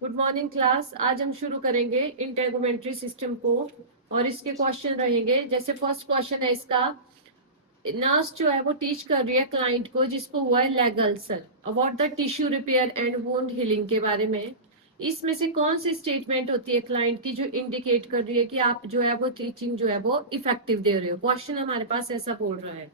Good morning class. आज हम शुरू करेंगे इंटेगोमेंट्री सिस्टम को और इसके क्वेश्चन रहेंगे। जैसे फर्स्ट क्वेश्चन है इसका, नर्स जो है वो टीच कर रही है क्लाइंट को जिसको हुआ है leg ulcer about the tissue repair and wound healing के बारे में। इसमें से कौन सी स्टेटमेंट होती है क्लाइंट की जो इंडिकेट कर रही है कि आप जो है वो टीचिंग जो है वो इफेक्टिव दे रहे हो। क्वेश्चन हमारे पास ऐसा बोल रहा है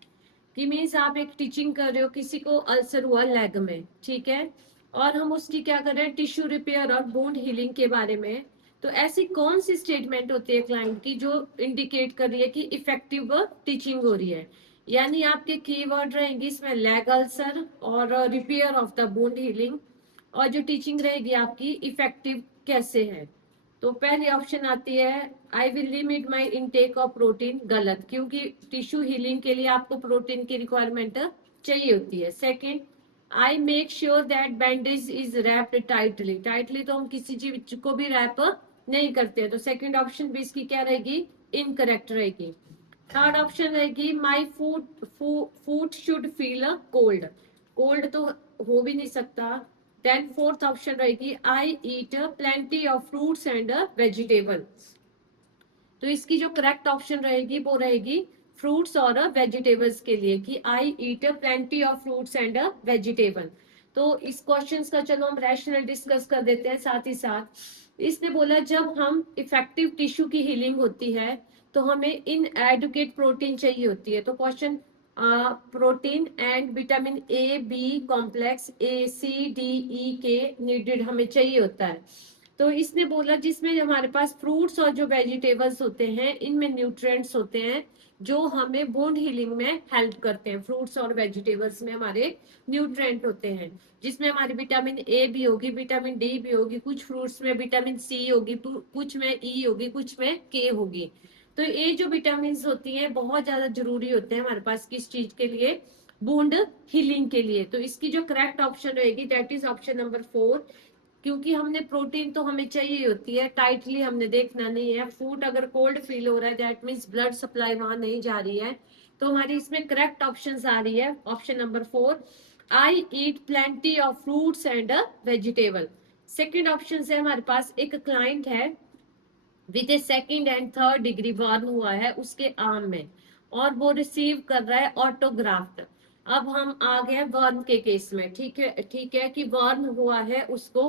कि मीन्स आप एक टीचिंग कर रहे हो, किसी को अल्सर हुआ लेग में, ठीक है, और हम उसकी क्या कर रहे हैं, टिश्यू रिपेयर और बोन हीलिंग के बारे में। तो ऐसी कौन सी स्टेटमेंट होती है क्लाइंट की जो इंडिकेट कर रही है कि इफेक्टिव टीचिंग हो रही है। यानी आपके कीवर्ड रहेंगे इसमें लेग अल्सर और repair of the bone healing, और जो टीचिंग रहेगी आपकी इफेक्टिव कैसे है। तो पहली ऑप्शन आती है I will limit my intake of protein. गलत, क्योंकि टिश्यू हीलिंग के लिए आपको प्रोटीन की रिक्वायरमेंट चाहिए होती है। Second, I make sure that bandage is wrapped tightly. Tightly तो हम किसी चीज को भी रैप नहीं करते, तो सेकेंड ऑप्शन भी इसकी क्या रहेगी, इनकरेक्ट रहेगी। थर्ड ऑप्शन रहेगी my food should feel cold. Cold तो हो भी नहीं सकता। देन फोर्थ ऑप्शन रहेगी I eat plenty of fruits and vegetables. तो इसकी जो करेक्ट ऑप्शन रहेगी वो रहेगी फ्रूट्स और वेजिटेबल्स के लिए कि I eat plenty of fruits and vegetable. तो इस क्वेश्चन का चलो हम रैशनल डिस्कस कर देते हैं साथ ही साथ। इसने बोला जब हम इफेक्टिव टिश्यू की हीलिंग होती है तो हमें इन एडुकेट प्रोटीन चाहिए होती है। तो question, protein and vitamin A B complex A C D E K needed हमें चाहिए होता है। तो इसने बोला जिसमें हमारे पास फ्रूट्स और जो वेजिटेबल्स होते हैं इनमें न्यूट्रिएंट्स होते हैं जो हमें बोन हीलिंग में हेल्प करते हैं। फ्रूट्स और वेजिटेबल्स में हमारे न्यूट्रिएंट होते हैं जिसमें हमारी विटामिन ए भी होगी, विटामिन डी भी होगी, कुछ फ्रूट्स में विटामिन सी होगी, कुछ में ई होगी, कुछ में के होगी। तो ये जो विटामिन होती हैं बहुत ज्यादा जरूरी होते हैं हमारे पास किस चीज के लिए, बूंद हीलिंग के लिए। तो इसकी जो करेक्ट ऑप्शन रहेगी दैट इज ऑप्शन नंबर 4। क्योंकि हमने प्रोटीन तो हमें चाहिए होती है, टाइटली हमने देखना नहीं है। फूड अगर कोल्ड फील हो रहा है दैट मीन्स ब्लड सप्लाई वहां नहीं जा रही है। तो हमारी इसमें करेक्ट ऑप्शन आ रही है option number 4, I eat plenty of fruits and vegetable. Second option से हमारे पास एक क्लाइंट है with A second and third degree burn हुआ है उसके आर्म में और वो रिसीव कर रहा है ऑटोग्राफ्ट। अब हम आ गए बर्न के केस में, ठीक है, ठीक है, कि बर्न हुआ है उसको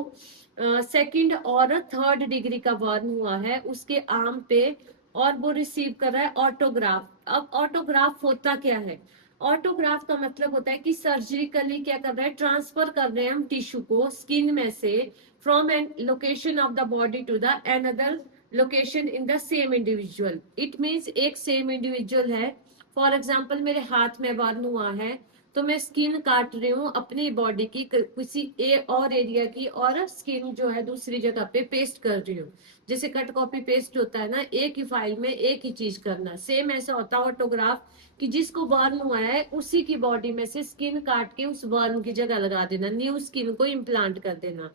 सेकंड और थर्ड डिग्री का बर्न हुआ है उसके आर्म पे और वो रिसीव कर रहा है ऑटोग्राफ। अब ऑटोग्राफ होता क्या है, ऑटोग्राफ का मतलब होता है कि सर्जिकली क्या कर रहे हैं, ट्रांसफर कर रहे हैं हम टिश्यू को स्किन में से from an location of the body to the another location in the same individual. It means एक सेम इंडिविजुअल है। फॉर एग्जाम्पल मेरे हाथ में बर्न हुआ है तो मैं स्किन काट रही हूँ अपनी बॉडी की किसी और एरिया की और स्किन जो है दूसरी जगह पे पेस्ट कर रही हूँ। जैसे कट कॉपी पेस्ट होता है ना, एक ही फाइल में एक ही चीज करना, सेम ऐसा होता है ऑटोग्राफ कि जिसको बर्न हुआ है उसी की बॉडी में से स्किन काट के उस बर्न की जगह लगा देना, न्यू स्किन को इम्प्लांट कर देना।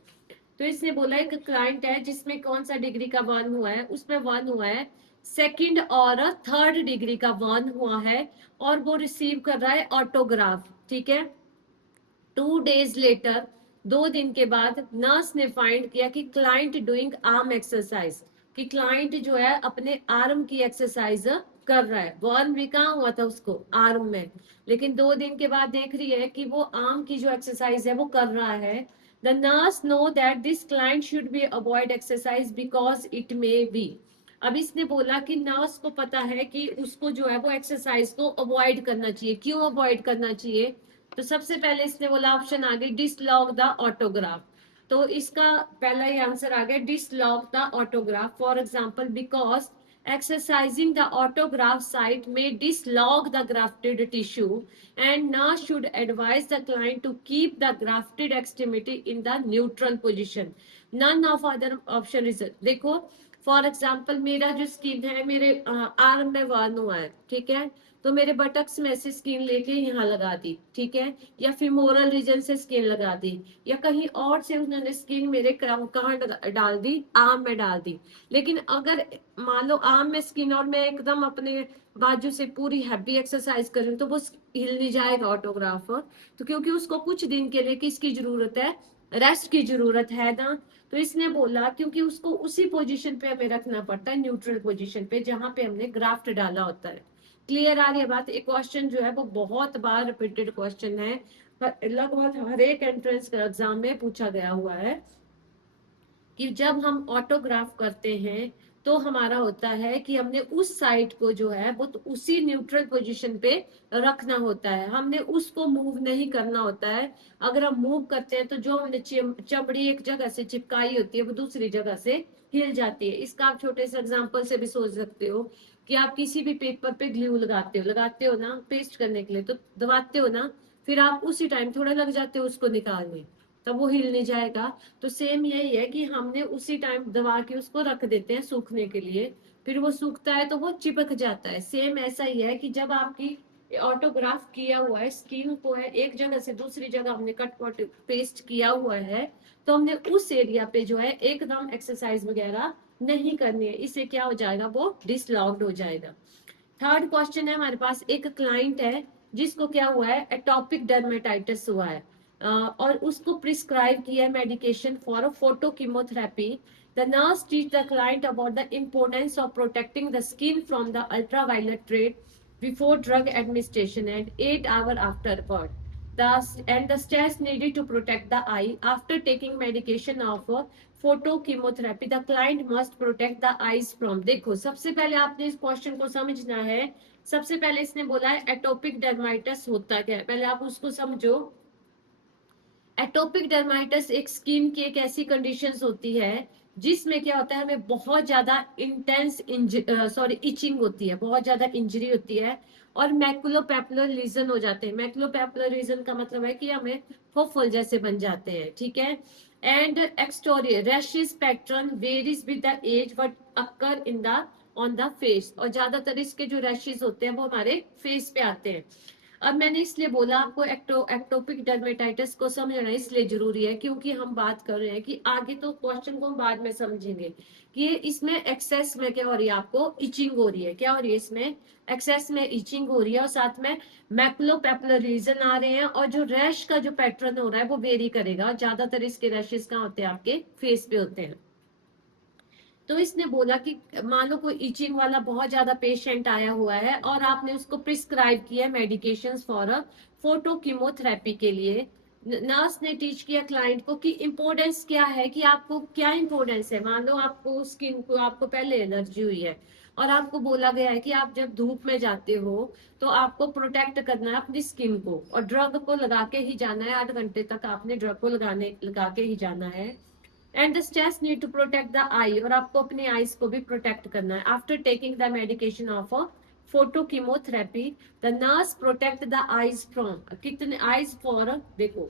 तो इसने बोला एक क्लाइंट है जिसमें कौन सा डिग्री का बर्न हुआ है, उसमें बर्न हुआ है सेकंड और थर्ड डिग्री का बर्न हुआ है और वो रिसीव कर रहा है ऑटोग्राफ, ठीक है। 2 डेज लेटर, 2 दिन के बाद नर्स ने फाइंड किया कि क्लाइंट डूइंग आर्म एक्सरसाइज, कि क्लाइंट जो है अपने आर्म की एक्सरसाइज कर रहा है। बर्न भी कहाँ हुआ था उसको, आर्म में, लेकिन 2 दिन के बाद देख रही है कि वो आर्म की जो एक्सरसाइज है वो कर रहा है। The nurse know that this client should be avoid exercise because it may B. अब इसने बोला कि नर्स को पता है कि उसको जो है वो एक्सरसाइज को अवॉइड करना चाहिए। क्यों अवॉइड करना चाहिए, तो सबसे पहले इसने बोला ऑप्शन आ गई डिसलॉग द ऑटोग्राफ। तो इसका पहला ही आंसर आ गया dislodge the autograft. For example because exercising the autograft site may dislodge the grafted tissue and nurse should advise the client to keep the grafted extremity in the neutral position. None of other option is, देखो for example मेरा जो skin है मेरे arm में burn हुआ है, ठीक है, तो मेरे बटक्स में से स्किन लेके यहाँ लगा दी, ठीक है, या फिमोरल रीजन से स्किन लगा दी, या कहीं और से उन्होंने स्किन मेरे कहाँ डाल दी, आर्म में डाल दी। लेकिन अगर मान लो आर्म में स्किन और मैं एकदम अपने बाजू से पूरी हैवी एक्सरसाइज कर रही हूँ तो वो हिल नहीं जाएगा ऑटोग्राफर। तो क्योंकि उसको कुछ दिन के लिए किसकी जरूरत है, रेस्ट की जरूरत है ना। तो इसने बोला क्योंकि उसको उसी पोजीशन पे हमें रखना पड़ता है, न्यूट्रल पोजीशन पे, जहां पे हमने ग्राफ्ट डाला होता है। क्लियर आ रही है बात? एक क्वेश्चन जो है वो बहुत बार रिपीटेड क्वेश्चन है, लगभग हर एक एंट्रेंस एग्जाम में पूछा गया हुआ है कि जब हम ऑटोग्राफ करते हैं तो हमारा होता है कि हमने उस साइड को जो है वो तो उसी न्यूट्रल पोजीशन पे रखना होता है, हमने उसको मूव नहीं करना होता है। अगर हम मूव करते हैं तो जो हमने चमड़ी एक जगह से चिपकाई होती है वो दूसरी जगह से हिल जाती है। इसका आप छोटे से एग्जांपल से भी सोच सकते हो कि आप किसी भी पेपर पे ग्लू लगाते हो ना पेस्ट करने के लिए, तो दबाते हो ना, फिर आप उसी टाइम थोड़ा लग जाते हो उसको निकालने, तब वो हिल नहीं जाएगा। तो सेम यही है कि हमने उसी टाइम दबा के उसको रख देते हैं सूखने के लिए, फिर वो सूखता है तो वो चिपक जाता है। सेम ऐसा ही है कि जब आपकी ऑटोग्राफ किया हुआ है, स्किन को है एक जगह से दूसरी जगह हमने कट पेस्ट किया हुआ है, तो हमने उस एरिया पे जो है एकदम एक्सरसाइज वगैरह नहीं करनी है, इससे क्या हो जाएगा, वो डिसलॉक्ड हो जाएगा। थर्ड क्वेश्चन है हमारे पास, एक क्लाइंट है जिसको क्या हुआ है, एटॉपिक डर्मेटाइटिस हुआ है, और उसको प्रिस्क्राइब किया है medication for a photo chemotherapy. The nurse teach the client about the importance of protecting the skin from the ultraviolet red before drug administration and 8 hours afterward. The steps needed to protect the eye after taking medication of photochemotherapy. The client must protect the eyes from. देखो सबसे पहले आपने इस question को समझना है। सबसे पहले इसने बोला है एटोपिक डर्माइटिस होता क्या है, पहले आप उसको समझो। एटोपिक डर्माइटिस एक स्किन की एक ऐसी कंडीशन होती है जिसमें क्या होता है, हमें बहुत ज्यादा इंटेंस इचिंग होती है, बहुत ज्यादा इंजरी होती है, और मैकुलोपैपुलर लीजन हो जाते हैं। मैकुलोपैपुलर लीजन का मतलब है कि हमें फोफल जैसे बन जाते हैं, ठीक है। And exterior rashes pattern varies with the age but occur in the on the face, और ज्यादातर इसके जो रैशेस होते हैं वो हमारे फेस पे आते हैं। अब मैंने इसलिए बोला आपको एक्टोपिक डर्मेटाइटिस को समझना इसलिए जरूरी है क्योंकि हम बात कर रहे हैं कि आगे तो क्वेश्चन को हम बाद में समझेंगे कि इसमें एक्सेस में क्या हो रही है, आपको इचिंग हो रही है। क्या हो रही है इसमें, एक्सेस में इचिंग हो रही है, और साथ में मैकुलोपैपुलर रीजन आ रहे हैं, और जो रैश का जो पैटर्न हो रहा है वो वेरी करेगा। ज्यादातर इसके रैशेस कहाँ होते हैं, आपके फेस पे होते हैं। तो इसने बोला कि मान लो कोई इचिंग वाला बहुत ज्यादा पेशेंट आया हुआ है और आपने उसको प्रिस्क्राइब किया medication for a photo chemotherapy के लिए। नर्स ने टीच किया क्लाइंट को कि इम्पोर्टेंस क्या है, कि आपको क्या इम्पोर्टेंस है। मान लो आपको स्किन को, आपको पहले एलर्जी हुई है और आपको बोला गया है कि आप जब धूप में जाते हो तो आपको प्रोटेक्ट करना है अपनी स्किन को, और ड्रग को लगा के ही जाना है, 8 घंटे तक आपने ड्रग को लगा के ही जाना है। And the steps need to protect the eye, और आपको अपनी आईज को भी प्रोटेक्ट करना है। After taking the medication of a photo chemotherapy the nurse protect the eyes from, कितने आईज फॉर, देखो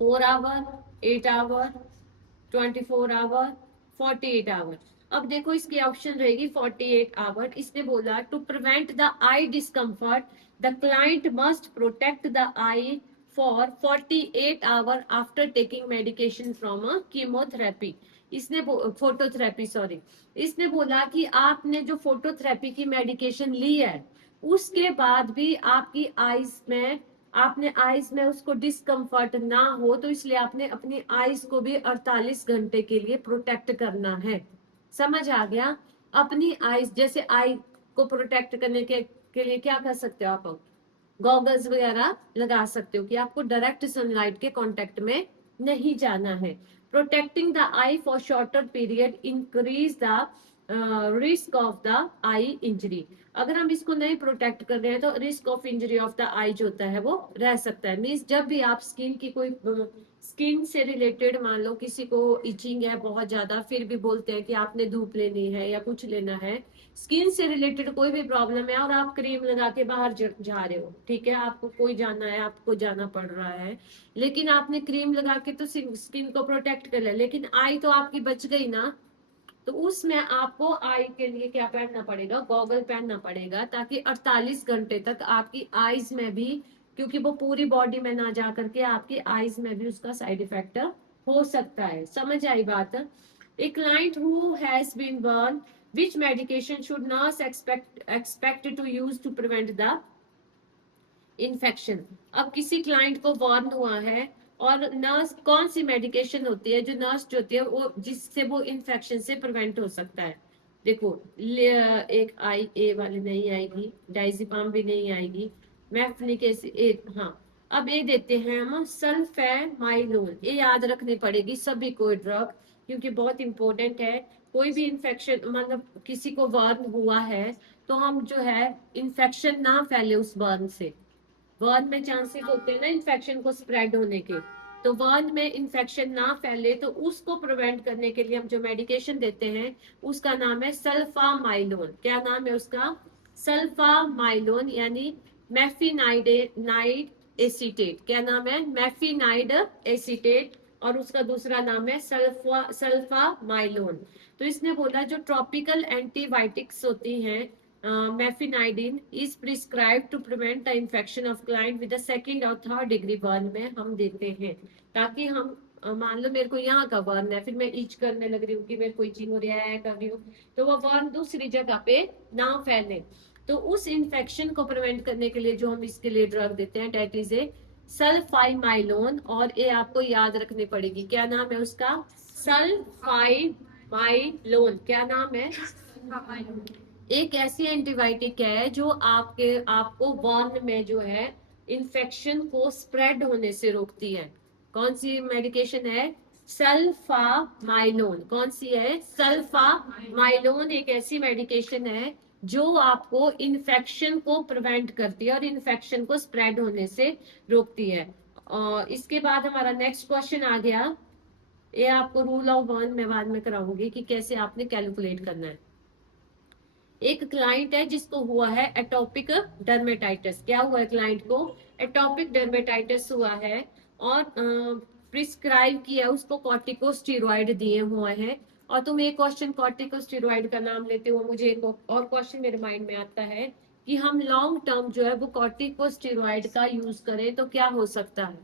4 आवर, 8 आवर, 24 आवर, 48 आवर। अब देखो इसकी ऑप्शन रहेगी 48 आवर। इसने बोला to prevent the eye discomfort the client must protect the eye for 48 hour after taking medication from a chemotherapy. इसने phototherapy sorry. इसने बोला कि आपने जो फोटोथेरेपी की मेडिकेशन ली है उसके बाद भी आपकी आईज में, आपने आईज में उसको डिस्कम्फर्ट ना हो, तो इसलिए आपने अपनी आईज को भी 48 घंटे के लिए प्रोटेक्ट करना है। समझ आ गया? अपनी आईज, जैसे आई को प्रोटेक्ट करने के लिए क्या कर सकते हो आप, गॉगल्स वगैरह लगा सकते हो कि आपको डायरेक्ट सनलाइट के कांटेक्ट में नहीं जाना है। Protecting the eye for shorter period increase the risk of the eye injury. अगर हम इसको नहीं प्रोटेक्ट कर रहे हैं तो risk of injury of the eye जो होता है वो रह सकता है। मीन्स जब भी आप स्किन की कोई स्किन से रिलेटेड, मान लो किसी को इचिंग है बहुत ज्यादा, फिर भी बोलते हैं कि आपने धूप लेनी है या कुछ लेना है, स्किन से रिलेटेड कोई भी प्रॉब्लम है और आप क्रीम लगा के बाहर जा रहे हो, ठीक है, आपको कोई जाना है, आपको जाना पड़ रहा है, लेकिन आपने क्रीम लगा के तो स्किन को प्रोटेक्ट कर लिया, लेकिन आई तो आपकी बच गई ना। तो उसमें आपको आई के लिए क्या पहनना पड़ेगा, गॉगल पहनना पड़ेगा, ताकि 48 घंटे तक आपकी आईज में भी, क्योंकि वो पूरी बॉडी में ना जा करके आपकी आईज में भी उसका साइड इफेक्ट हो सकता है। समझ आई बात? A client who has been burn which medication should nurse expect to use to prevent the infection. अब किसी क्लाइंट को वार्न हुआ है और नर्स कौन सी मेडिकेशन होती है जो नर्स जो होती है वो जिससे वो इन्फेक्शन से प्रिवेंट हो सकता है। देखो एक आई ए वाली नहीं आएगी, डाइजिपाम भी नहीं आएगी, मेफनिक एसिड, हाँ। अब ये देते हैं हम सल्फेमाइलोन, ये याद रखनी पड़ेगी सभी को ड्रग, क्योंकि बहुत इंपॉर्टेंट है। कोई भी इन्फेक्शन मतलब किसी को बर्न हुआ है तो हम जो है इन्फेक्शन ना फैले उस बर्न से। बर्न में चांसेस होते हैं ना इन्फेक्शन को स्प्रेड होने के, तो बर्न में इन्फेक्शन ना फैले तो उसको प्रिवेंट करने के लिए हम जो मेडिकेशन देते हैं उसका नाम है सल्फामाइलोन। क्या नाम है उसका? सल्फामाइलोन, यानी मेफिनाइड एसीटेट। क्या नाम है? मेफिनाइड एसीटेट। और उसका दूसरा नाम है सल्फामाइलोन। तो इसने बोला जो ट्रॉपिकल एंटीबायोटिक्स होती हैं, mafenide is prescribe to prevent the infection of client with second और थर्ड डिग्री बर्न में हम देते हैं, ताकि हम मान लो मेरे को यहाँ का बर्न है, फिर मैं इच करने लग रही हूँ कि मेरे को इचिंग हो रहा है कर रही हूँ, तो वो बर्न दूसरी जगह पे ना फैले। तो उस इन्फेक्शन को प्रिवेंट करने के लिए जो हम इसके लिए ड्रग देते हैं डेट इज ए सल्फाइमाइलोन। और ये आपको याद रखनी पड़ेगी, क्या नाम है उसका? सल्फाइमाइलोन। क्या नाम है? एक ऐसी एंटीबायोटिक है जो आपको बर्न में जो है इन्फेक्शन को स्प्रेड होने से रोकती है। कौन सी मेडिकेशन है? सल्फामाइलोन। कौन सी है? सल्फामाइलोन एक ऐसी मेडिकेशन है जो आपको इन्फेक्शन को प्रिवेंट करती है और इन्फेक्शन को स्प्रेड होने से रोकती है। और इसके बाद हमारा नेक्स्ट क्वेश्चन आ गया। ये आपको रूल ऑफ वन मैं बाद में कराऊंगी कि कैसे आपने कैलकुलेट करना है। एक क्लाइंट है जिसको हुआ है एटोपिक डर्मेटाइटिस। क्या हुआ है क्लाइंट को? एटोपिक डर्मेटाइटिस हुआ है और प्रिस्क्राइब किया उसको कॉर्टिकोस्टेरॉइड दिए हुए हैं। और तुम एक क्वेश्चन कॉर्टिकोस्टेरॉइड का नाम लेते हो, मुझे एक और क्वेश्चन मेरे माइंड में आता है कि हम लॉन्ग टर्म जो है वो कॉर्टिकोस्टेरॉइड का यूज करें तो क्या हो सकता है।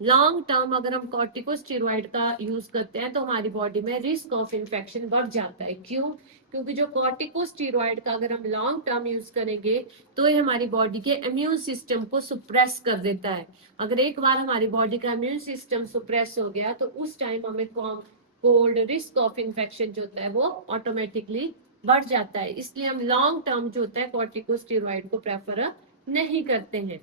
लॉन्ग टर्म अगर हम कॉर्टिकोस्टेरॉइड का यूज करते हैं तो हमारी बॉडी में रिस्क ऑफ इन्फेक्शन बढ़ जाता है। क्यों? क्योंकि जो कॉर्टिकोस्टेरॉइड का अगर हम लॉन्ग टर्म यूज करेंगे तो ये हमारी बॉडी के इम्यून सिस्टम को सुप्रेस कर देता है। अगर एक बार हमारी बॉडी का इम्यून सिस्टम सुप्रेस हो गया तो उस टाइम हमें कोल्ड रिस्क ऑफ इन्फेक्शन जो होता है वो ऑटोमेटिकली बढ़ जाता है। इसलिए हम लॉन्ग टर्म जो होता है कॉर्टिकोस्टेरॉइड को प्रेफर नहीं करते हैं।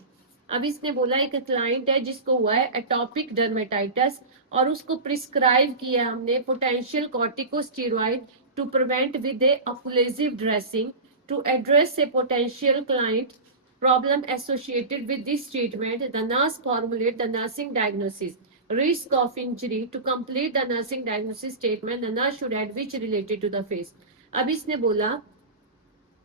अब इसने बोला एक क्लाइंट है जिसको हुआ है एटॉपिक डर्मेटाइटिस और उसको प्रिस्क्राइब किया हमने potential corticosteroid to prevent with a occlusive dressing to address a potential client problem associated with this treatment. The nurse formulate the nursing diagnosis risk of injury to complete the nursing diagnosis statement the nurse should add which related to the face. अब इसने बोला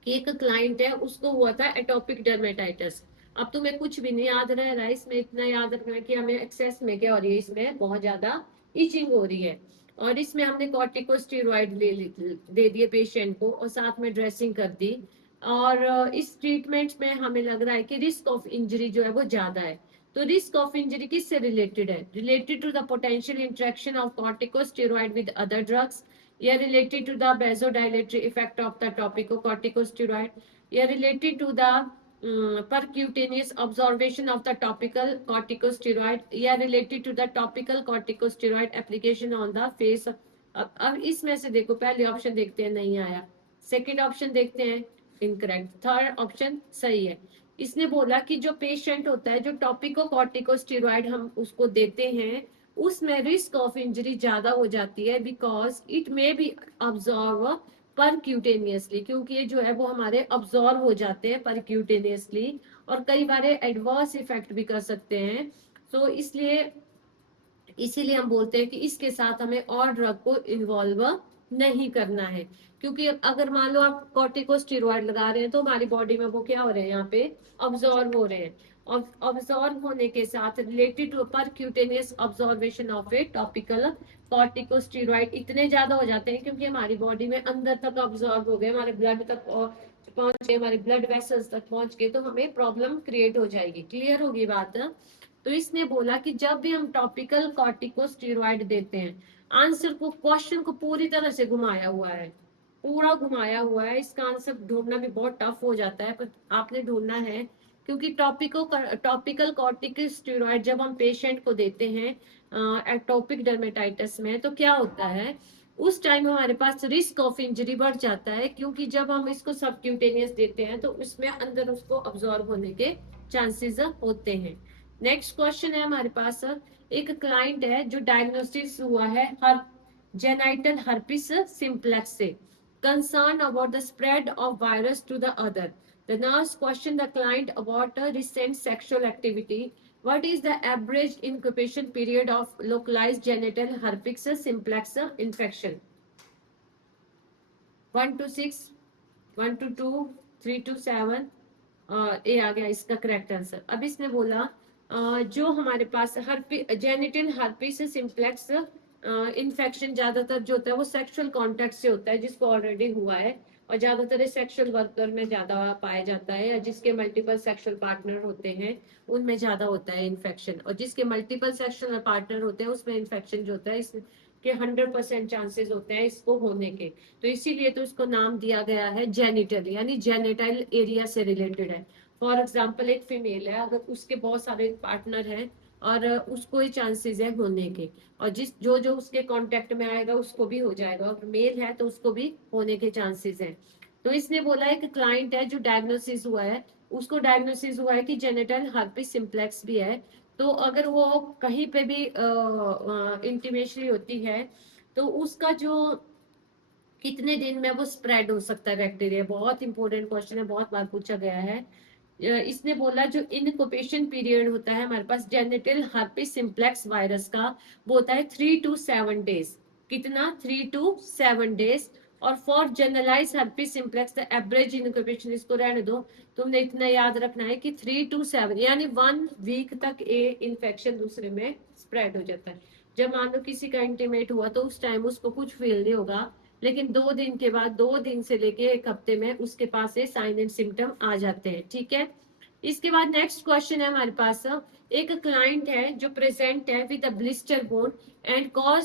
कि एक client है उसको हुआ था atopic dermatitis. अब तुम्हें कुछ भी नहीं याद रह रहा है इसमें, इतना याद रखना है कि हमें एक्सेस में क्या हो रही है, इसमें बहुत ज्यादा इचिंग हो रही है और इसमें हमने कॉर्टिकोस्टेरॉइड दे दिए पेशेंट को और साथ में ड्रेसिंग कर दी। और इस ट्रीटमेंट में हमें लग रहा है कि रिस्क ऑफ इंजरी जो है वो ज्यादा है। तो रिस्क ऑफ इंजरी किससे रिलेटेड है? Related to the potential interaction of corticosteroid with other drugs, या related to the vasodilatory effect of the topicocorticosteroid, या related to the percutaneous absorption of the topical corticosteroid, या related to the topical corticosteroid application on the face. अब इसमें से देखो, पहले option देखते हैं, नहीं आया। सेकंड ऑप्शन देखते हैं, इनकरेक्ट। थर्ड ऑप्शन सही है। इसने बोला कि जो पेशेंट होता है जो टॉपिको कॉर्टिकोस्टेरॉइड हम उसको देते हैं उसमें रिस्क ऑफ इंजरी ज्यादा हो जाती है because it may be absorb percutaneously, क्योंकि ये जो है वो हमारे अब्जॉर्व हो जाते हैं परक्यूटेनियसली और कई बार एडवर्स इफेक्ट भी कर सकते हैं। तो इसीलिए हम बोलते हैं कि इसके साथ हमें और ड्रग को इन्वॉल्व नहीं करना है। क्योंकि अगर मान लो आप कॉर्टिकोस्टेरॉइड लगा रहे हैं तो हमारी बॉडी में वो क्या हो रहे हैं, यहाँ पे अब्जॉर्व हो रहे हैं। और अब्जॉर्व होने के साथ related to percutaneous absorption of a topical corticosteroid इतने ज्यादा हो जाते हैं क्योंकि हमारी बॉडी में अंदर तक ऑब्जॉर्व हो गए, हमारे ब्लड तक पहुंच गए, हमारे ब्लड वेसल्स तक पहुंच गए, तो हमें प्रॉब्लम क्रिएट हो जाएगी। क्लियर होगी बात? तो इसने बोला कि जब भी हम टॉपिकल कॉर्टिकोस्टेरॉइड देते हैं, आंसर को क्वेश्चन को पूरी तरह से घुमाया हुआ है, पूरा घुमाया हुआ है। इसका आंसर ढूंढना भी बहुत टफ हो जाता है, पर आपने ढूंढना है क्योंकि टॉपिकल कॉर्टिकोस्टेरॉइड जब हम पेशेंट को देते हैं एटोपिक डर्मेटाइटिस में, तो क्या होता है उस टाइम हमारे पास रिस्क ऑफ इंजरी बढ़ जाता है, क्योंकि जब हम इसको सबक्यूटेनियस देते हैं तो उसमें अंदर उसको अब्जॉर्ब होने के चांसेस होते हैं। नेक्स्ट क्वेश्चन है हमारे पास, एक क्लाइंट है जो डायग्नोसिस हुआ है हर जेनाइटल हर्पिस सिंप्लेक्स से, concern about the spread of virus to the other. The nurse questioned the client about a recent sexual activity. What is the average incubation period of localized genital herpes simplex infection? 1 to 6, 1 to 2, 3 to 7। ए आ गया इसका correct answer. अब इसने बोला जो हमारे पास genital herpes simplex infection ज्यादातर जो होता है वो सेक्सुअल कांटेक्ट से होता है, जिसको ऑलरेडी हुआ है, और ज्यादातर सेक्सुअल वर्कर में ज्यादा पाया जाता है, या जिसके मल्टीपल सेक्सुअल पार्टनर होते हैं उनमें ज्यादा होता है इन्फेक्शन, और जिसके मल्टीपल सेक्सुअल पार्टनर होते हैं उसमें इन्फेक्शन जो होता है इसके 100% चांसेस होते हैं इसको होने के। तो इसीलिए तो इसको नाम दिया गया है जेनिटल, यानी जेनिटल एरिया से रिलेटेड है। फॉर एग्जाम्पल एक फीमेल है, अगर उसके बहुत सारे पार्टनर हैं और उसको ही चांसेस है होने के, और जो जो उसके कांटेक्ट में आएगा उसको भी हो जाएगा, और मेल है तो उसको भी होने के चांसेस हैं। तो इसने बोला एक क्लाइंट है जो डायग्नोसिस हुआ है, उसको डायग्नोसिस हुआ है कि जेनिटल हर्पिस सिंप्लेक्स भी है। तो अगर वो कहीं पे भी इंटीमेशली होती है तो उसका जो कितने दिन में वो स्प्रेड हो सकता है बैक्टीरिया, बहुत इंपॉर्टेंट क्वेश्चन है, बहुत बार पूछा गया है। इसने बोला जो इनक्यूबेशन पीरियड होता है हमारे पास जेनिटल हर्पिस सिंप्लेक्स वायरस का, वो होता है 3 to 7 डेज। कितना? 3 to 7 डेज। और for generalize herpes simplex the average incubation, इसको रहने दो, तुमने इतना याद रखना है कि 3 to 7 यानी 1 वीक तक ये इन्फेक्शन दूसरे में स्प्रेड हो जाता है। जब मान लो किसी का इंटीमेट हुआ तो उस टाइम उसको कुछ फील नहीं होगा, लेकिन 2 दिन के बाद, 2 दिन से लेके 1 हफ्ते में उसके पास ये साइन एंड सिम्टम आ जाते हैं। ठीक है, इसके बाद नेक्स्ट क्वेश्चन है हमारे पास, एक क्लाइंट है जो प्रेजेंट है with a blister bone and cause